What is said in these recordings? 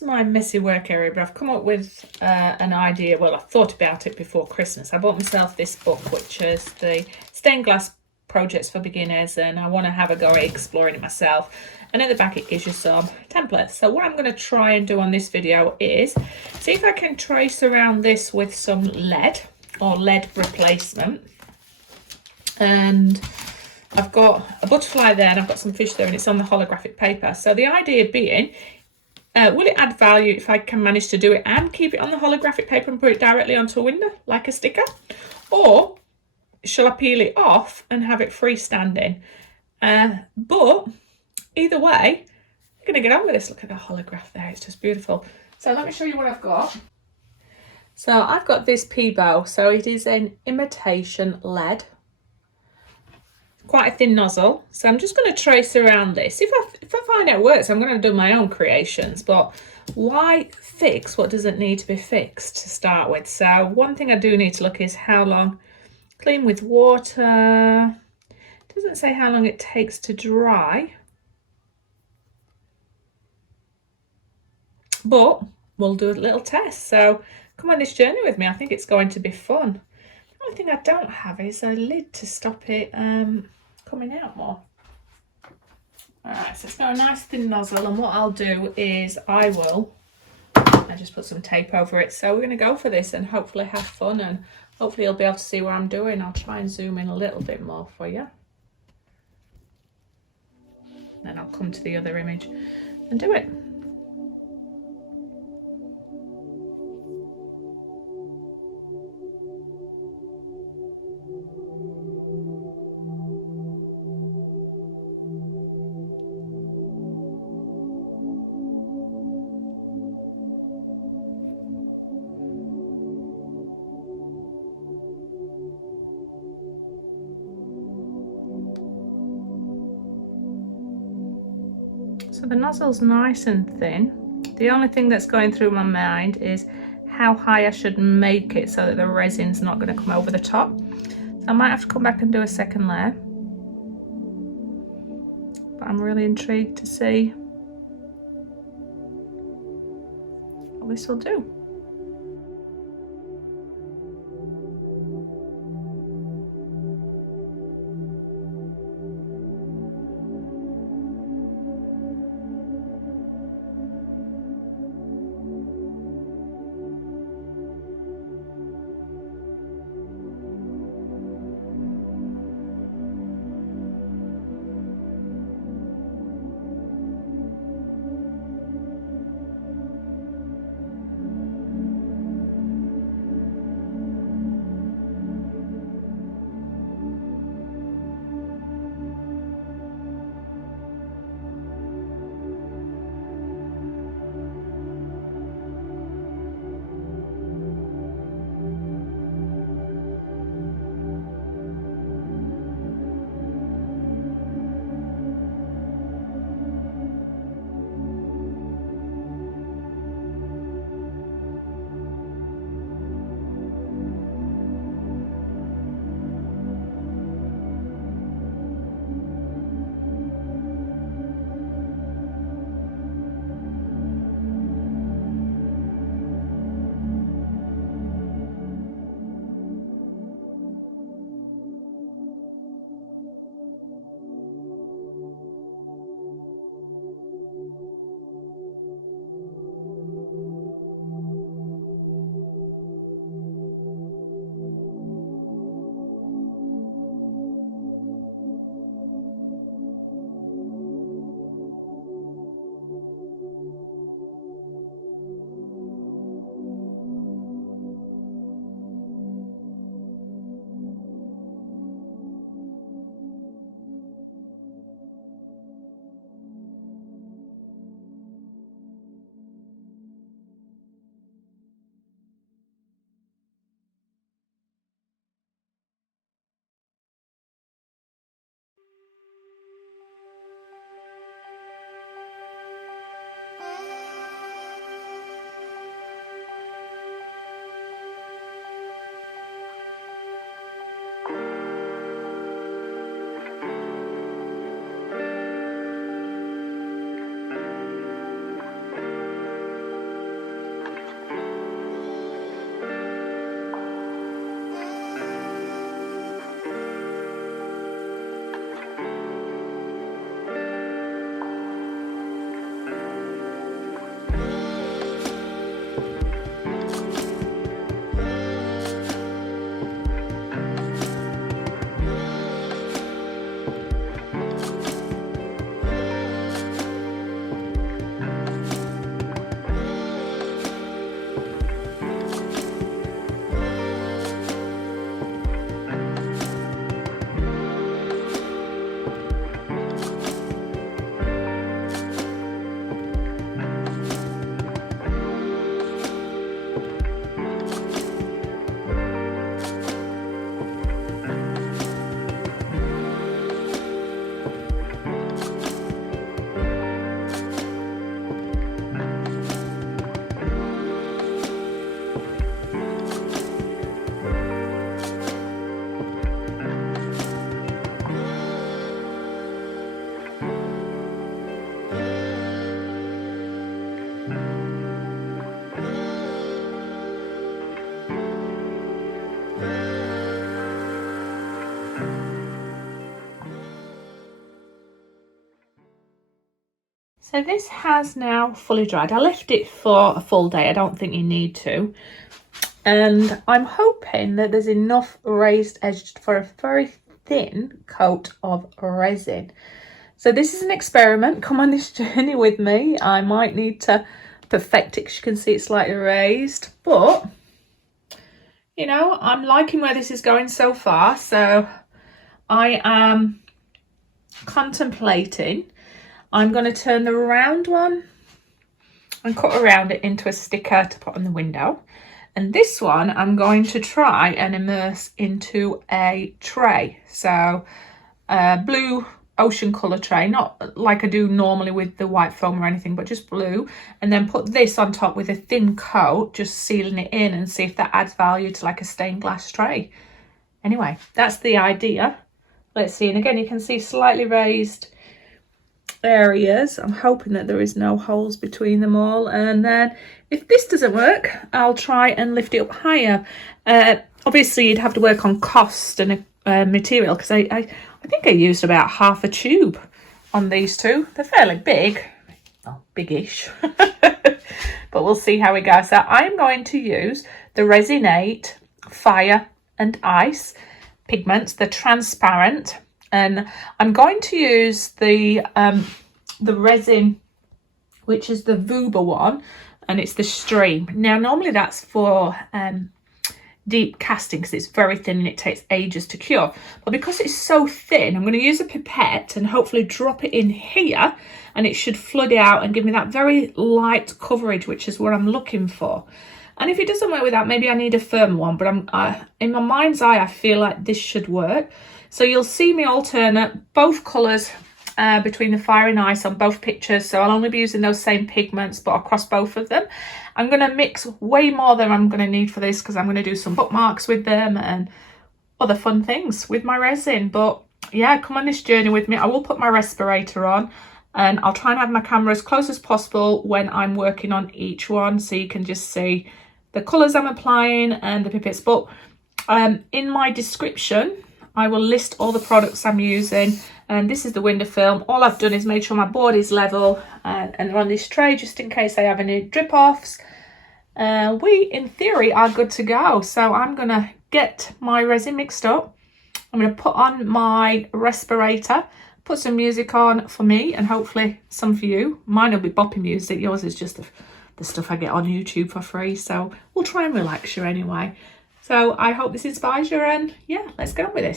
is my messy work area, but I've come up with an idea. Well, I thought about it before Christmas. I bought myself this book, which is the Stained Glass Projects for Beginners, and I want to have a go at exploring it myself. And at the back it gives you some templates. So what I'm going to try and do on this video is see if I can trace around this with some lead or lead replacement. And I've got a butterfly there and I've got some fish there, and it's on the holographic paper. So the idea being, will it add value if I can manage to do it and keep it on the holographic paper and put it directly onto a window like a sticker? Or shall I peel it off and have it freestanding? But either way, I'm going to get on with this. Look at the holograph there, it's just beautiful. So let me show you what I've got. So I've got this Peebo, so it is an imitation lead. Quite a thin nozzle, so I'm just going to trace around this. If I find out it works, I'm going to do my own creations, but why fix what doesn't need to be fixed to start with? So one thing I do need to look is how long. Clean with water. It doesn't say how long it takes to dry, but we'll do a little test. So come on this journey with me. I think it's going to be fun. The only thing I don't have is a lid to stop it coming out more. Alright, so it's got a nice thin nozzle, and what I'll do is I just put some tape over it. So we're going to go for this and hopefully have fun, and hopefully you'll be able to see what I'm doing. I'll try and zoom in a little bit more for you. Then I'll come to the other image and do it. So the nozzle's nice and thin. The only thing that's going through my mind is how high I should make it so that the resin's not going to come over the top. So I might have to come back and do a second layer. But I'm really intrigued to see what this will do. So this has now fully dried. I left it for a full day. I don't think you need to. And I'm hoping that there's enough raised edge for a very thin coat of resin. So this is an experiment. Come on this journey with me. I might need to perfect it because you can see it's slightly raised. But, you know, I'm liking where this is going so far. So I am contemplating. I'm going to turn the round one and cut around it into a sticker to put on the window. And this one I'm going to try and immerse into a tray. So blue ocean colour tray, not like I do normally with the white foam or anything, but just blue. And then put this on top with a thin coat, just sealing it in, and see if that adds value to like a stained glass tray. Anyway, that's the idea. Let's see. And again, you can see slightly raised areas. I'm hoping that there is no holes between them all. And then if this doesn't work, I'll try and lift it up higher. Obviously you'd have to work on cost and material, because I think I used about half a tube on these two. They're fairly big, well, big-ish, but we'll see how we go. So I'm going to use the Resin-8 Fire and Ice pigments. They're transparent. And I'm going to use the resin, which is the Vuba one, and it's the Stream. Now, normally that's for deep casting because it's very thin and it takes ages to cure. But because it's so thin, I'm going to use a pipette and hopefully drop it in here, and it should flood out and give me that very light coverage, which is what I'm looking for. And if it doesn't work with that, maybe I need a firmer one. But in my mind's eye, I feel like this should work. So you'll see me alternate both colours between the Fire and Ice on both pictures. So I'll only be using those same pigments, but across both of them. I'm going to mix way more than I'm going to need for this, because I'm going to do some bookmarks with them and other fun things with my resin. But yeah, come on this journey with me. I will put my respirator on, and I'll try and have my camera as close as possible when I'm working on each one, so you can just see the colours I'm applying and the pipettes. But in my description, I will list all the products I'm using. And this is the window film. All I've done is made sure my board is level and they're on this tray just in case I have any drip offs. We, in theory, are good to go. So I'm going to get my resin mixed up. I'm going to put on my respirator, put some music on for me and hopefully some for you. Mine will be boppy music. Yours is just the stuff I get on YouTube for free. So we'll try and relax you anyway. So I hope this inspires you, and yeah, let's get on with this.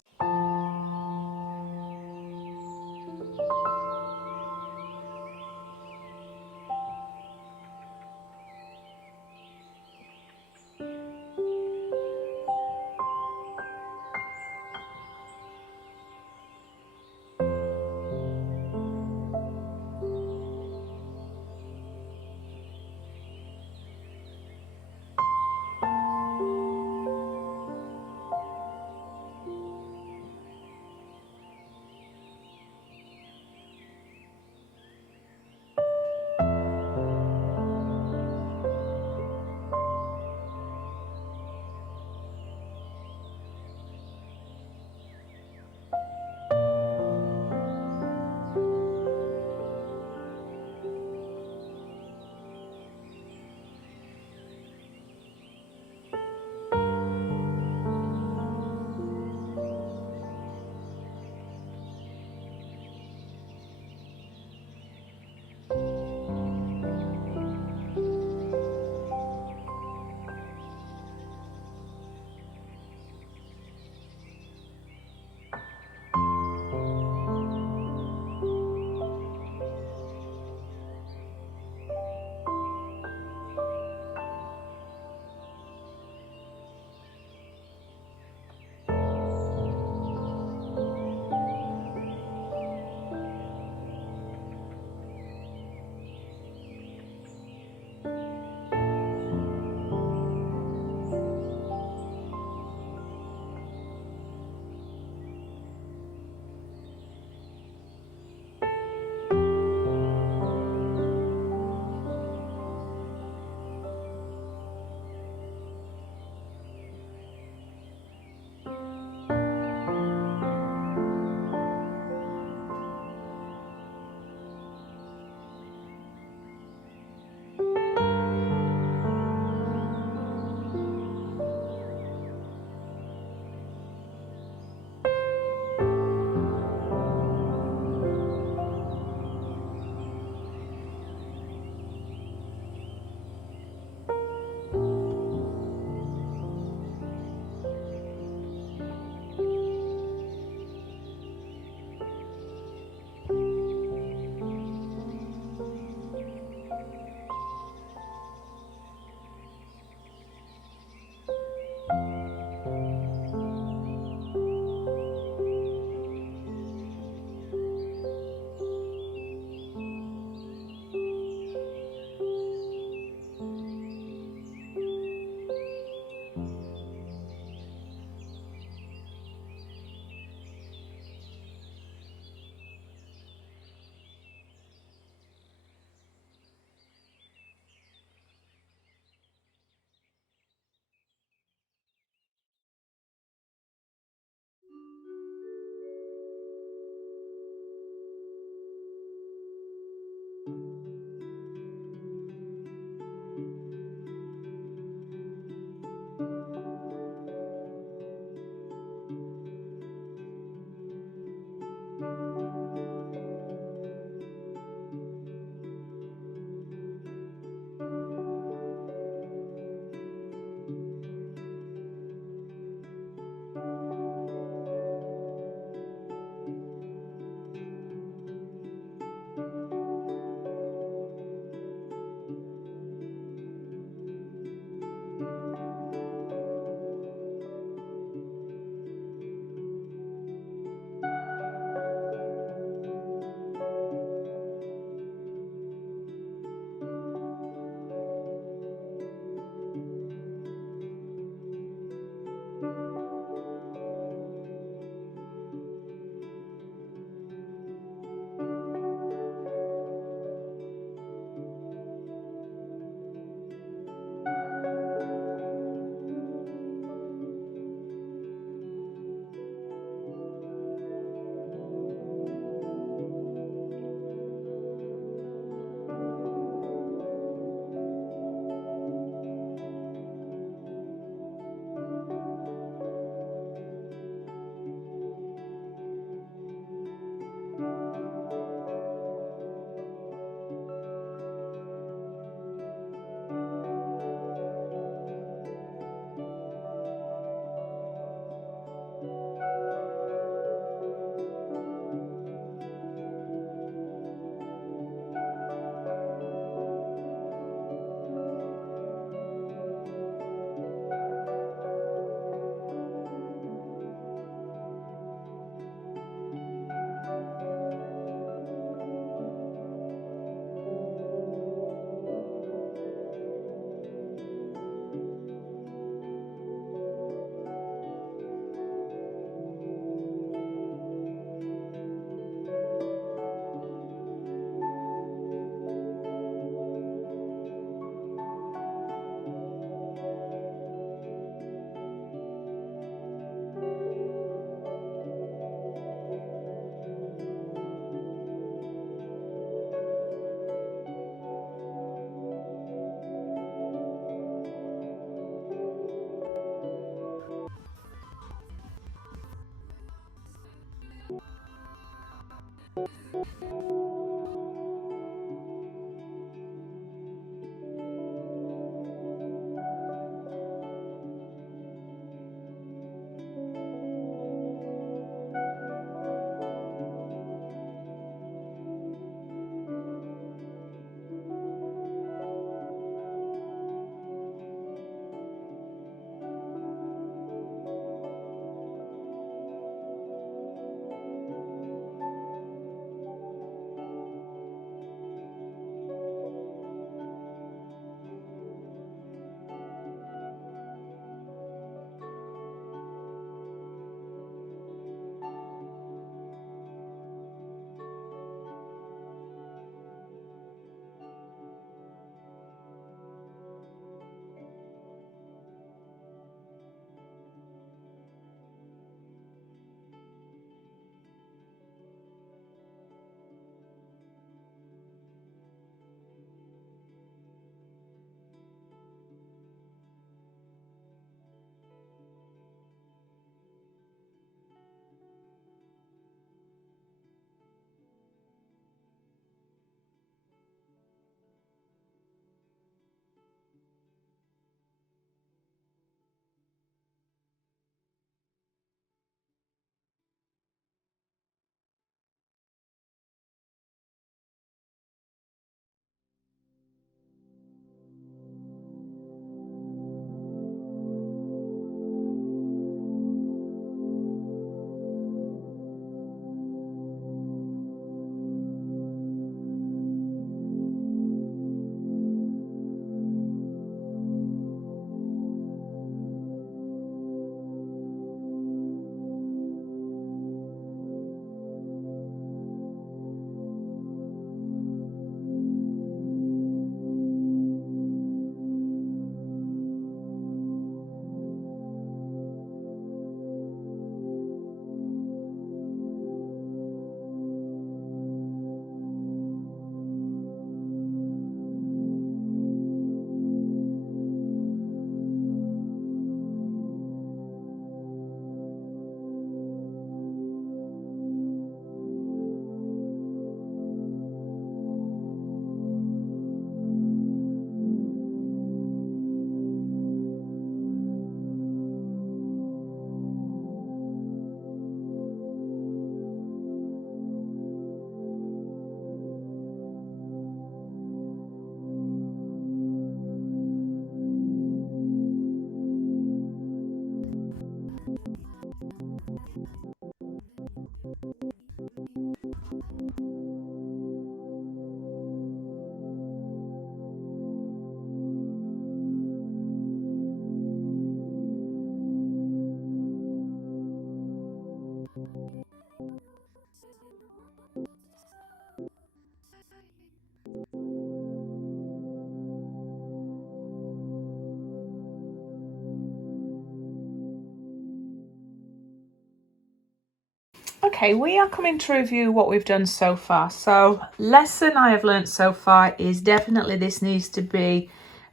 Okay, we are coming to review what we've done so far. So lesson I have learned so far is definitely this needs to be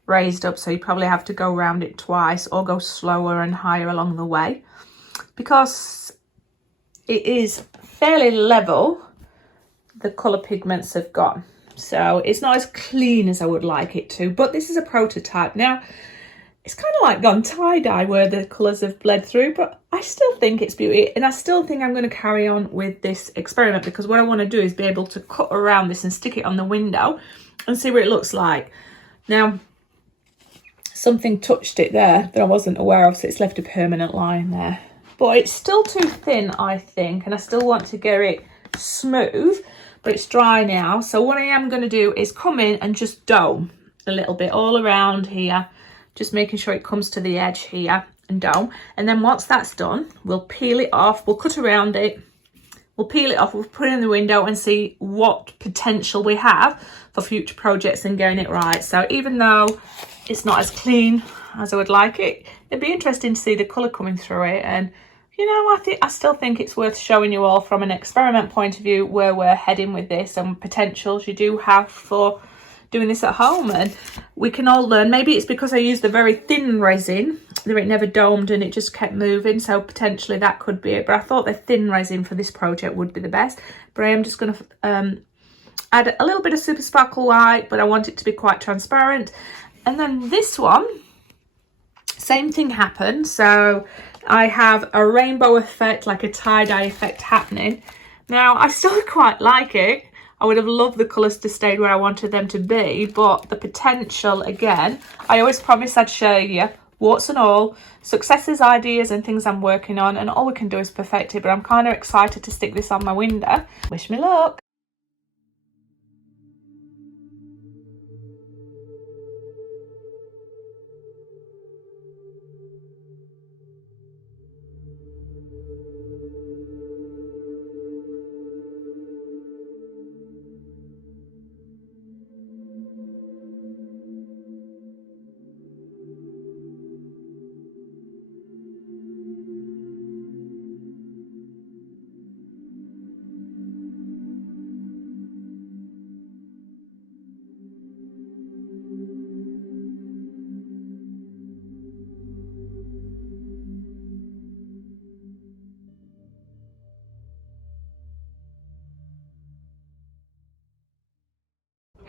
raised up, so you probably have to go around it twice or go slower and higher along the way, because it is fairly level, the colour pigments have gone. So it's not as clean as I would like it to, but this is a prototype. Now, it's kind of like gone tie-dye where the colours have bled through, but I still think it's beauty, and I still think I'm going to carry on with this experiment, because what I want to do is be able to cut around this and stick it on the window and see what it looks like. Now, something touched it there that I wasn't aware of, so it's left a permanent line there. But it's still too thin, I think, and I still want to get it smooth, but it's dry now. So what I am going to do is come in and just dome a little bit all around here, just making sure it comes to the edge here and dome. And then once that's done, we'll peel it off, we'll cut around it, we'll peel it off, we'll put it in the window and see what potential we have for future projects and getting it right. So even though it's not as clean as I would like it, it'd be interesting to see the colour coming through it. And you know, I still think it's worth showing you all from an experiment point of view where we're heading with this and potentials you do have for doing this at home, and we can all learn. Maybe it's because I used the very thin resin that it never domed and it just kept moving, so potentially that could be it. But I thought the thin resin for this project would be the best. But I am just going to add a little bit of Super Sparkle White, but I want it to be quite transparent. And then this one, same thing happened. So I have a rainbow effect, like a tie-dye effect happening. Now, I still quite like it. I would have loved the colours to stay where I wanted them to be, but the potential, again, I always promised I'd share you, warts and all, successes, ideas and things I'm working on, and all we can do is perfect it. But I'm kind of excited to stick this on my window. Wish me luck.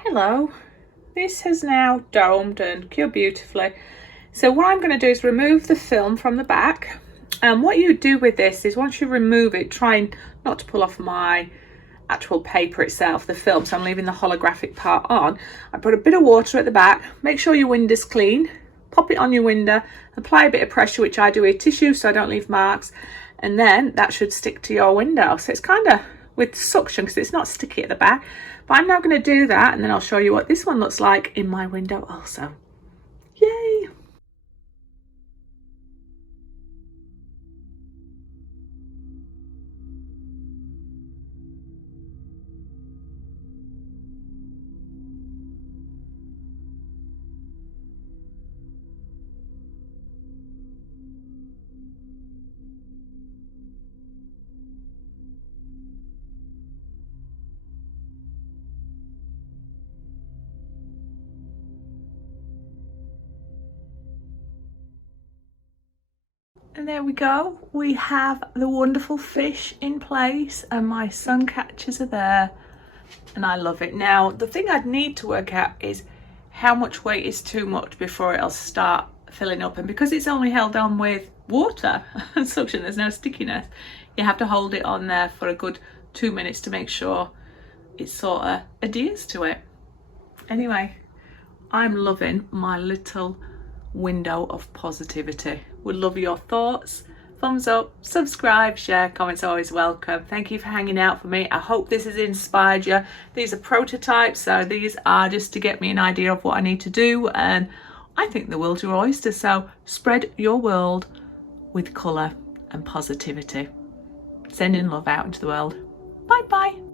Hello, this has now domed and cured beautifully. So what I'm going to do is remove the film from the back, and what you do with this is once you remove it, try not to pull off my actual paper itself, the film, so I'm leaving the holographic part on. I put a bit of water at the back, make sure your window's clean, pop it on your window, apply a bit of pressure, which I do with tissue so I don't leave marks, and then that should stick to your window. So it's kind of with suction because it's not sticky at the back. But I'm now going to do that, and then I'll show you what this one looks like in my window also. Yay! And there we go, we have the wonderful fish in place and my sun catchers are there, and I love it. Now, the thing I'd need to work out is how much weight is too much before it'll start filling up, and because it's only held on with water and suction, there's no stickiness, you have to hold it on there for a good 2 minutes to make sure it sort of adheres to it. Anyway, I'm loving my little window of positivity. Would love your thoughts. Thumbs up, subscribe, share, comments always welcome. Thank you for hanging out for me. I hope this has inspired you. These are prototypes, so these are just to get me an idea of what I need to do, and I think the world's your oyster, so spread your world with colour and positivity. Sending love out into the world. Bye bye.